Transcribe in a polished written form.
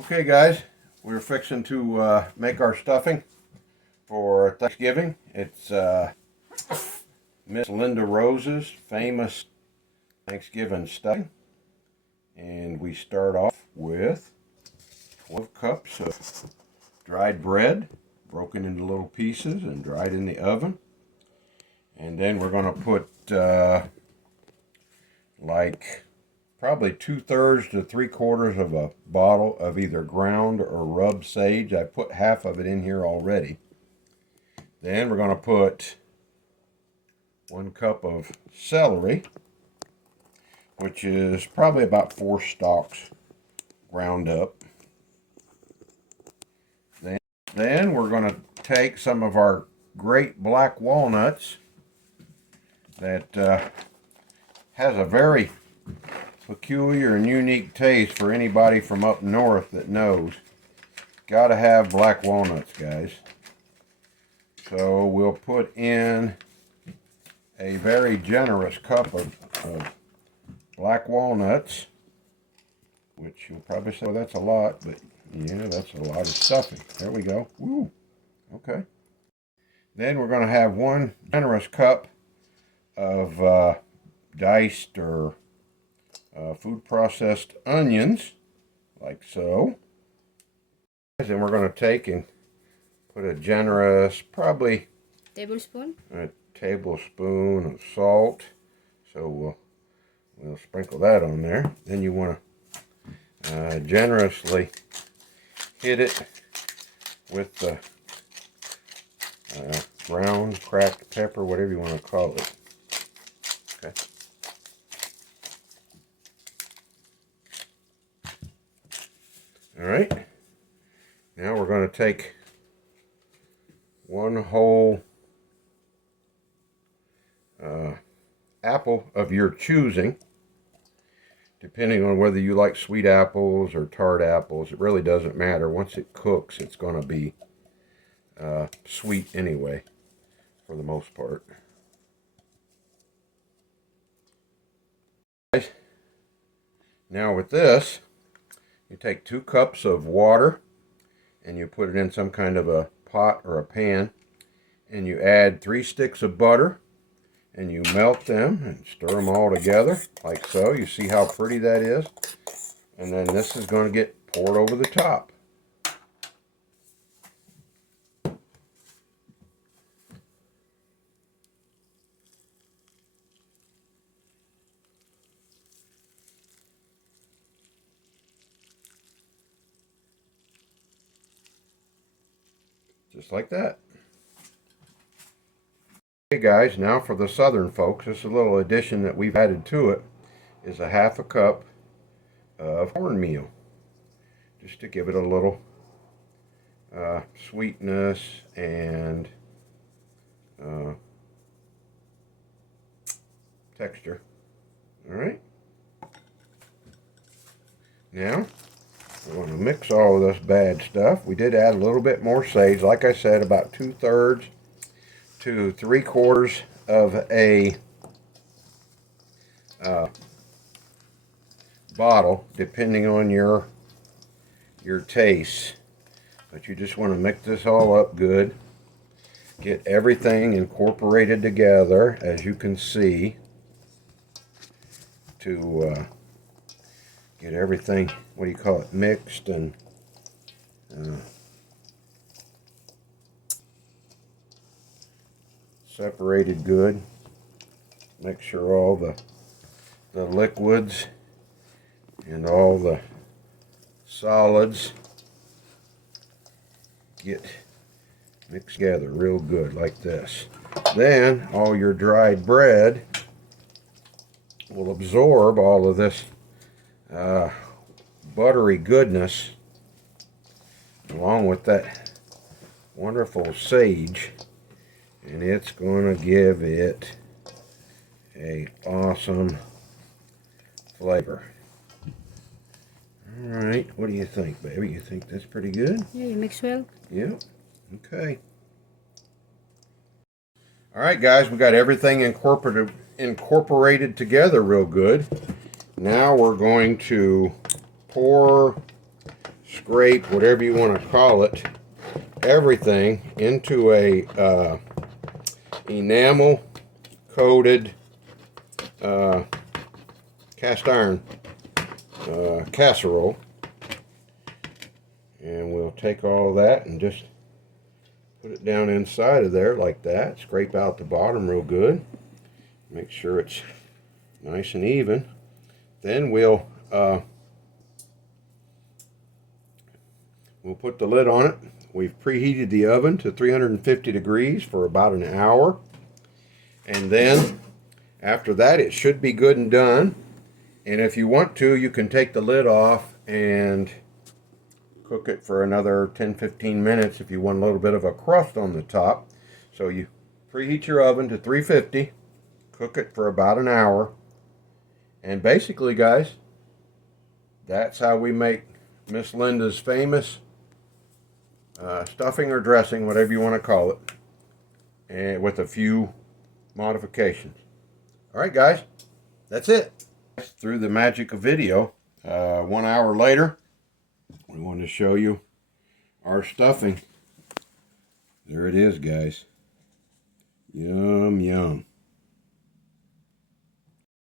Okay guys, we're fixing to make our stuffing for Thanksgiving. It's Miss Linda Rose's famous Thanksgiving stuffing. And we start off with 12 cups of dried bread, broken into little pieces and dried in the oven. And then we're going to put like probably 2/3 to 3/4 of a bottle of either ground or rubbed sage. I put half of it in here already. Then we're going to put 1 cup of celery, which is probably about 4 stalks ground up. Then we're going to take some of our great black walnuts that has a very peculiar and unique taste for anybody from up north that knows. Gotta have black walnuts, guys. So we'll put in a very generous cup of black walnuts, which you'll probably say, well, that's a lot, but yeah, that's a lot of stuffing. There we go. Woo. Okay. Then we're going to have 1 generous cup of diced or food processed onions, like so. Then we're going to take and put a generous, probably a tablespoon of salt. So we'll sprinkle that on there. Then you want to generously hit it with the ground cracked pepper, whatever you want to call it. Okay. All right. Now we're going to take 1 whole apple of your choosing, depending on whether you like sweet apples or tart apples. It really doesn't matter. Once it cooks, it's going to be sweet anyway, for the most part. Now with this, you take 2 cups of water and you put it in some kind of a pot or a pan, and you add 3 sticks of butter, and you melt them and stir them all together like so. You see how pretty that is? And then this is going to get poured over the top. Just like that. Okay guys, now for the southern folks, this is a little addition that we've added to it, is a 1/2 cup of cornmeal, just to give it a little sweetness and texture. All right. Now we're going to mix all of this bad stuff. We did add a little bit more sage, like I said, about 2/3 to 3/4 of a bottle, depending on your taste. But you just want to mix this all up good. Get everything incorporated together, as you can see, to get everything, what do you call it, mixed and separated good. Make sure all the liquids and all the solids get mixed together real good like this. Then all your dried bread will absorb all of this buttery goodness, along with that wonderful sage, and it's going to give it a awesome flavor. All right, what do you think, baby? You think that's pretty good? Yeah, you mix well. Yeah. Okay. All right, guys, we got everything incorporated together real good. Now we're going to pour scrape, whatever you want to call it, everything into a enamel coated cast iron casserole. And we'll take all that and just put it down inside of there like that. Scrape out the bottom real good. Make sure it's nice and even. Then we'll put the lid on it. We've preheated the oven to 350 degrees for about an hour. And then after that, it should be good and done. And if you want to, you can take the lid off and cook it for another 10-15 minutes if you want a little bit of a crust on the top. So you preheat your oven to 350, cook it for about an hour, and basically, guys, that's how we make Miss Linda's famous stuffing or dressing, whatever you want to call it, and with a few modifications. All right, guys, that's it. Through the magic of video, 1 hour later, we want to show you our stuffing. There it is, guys. Yum, yum.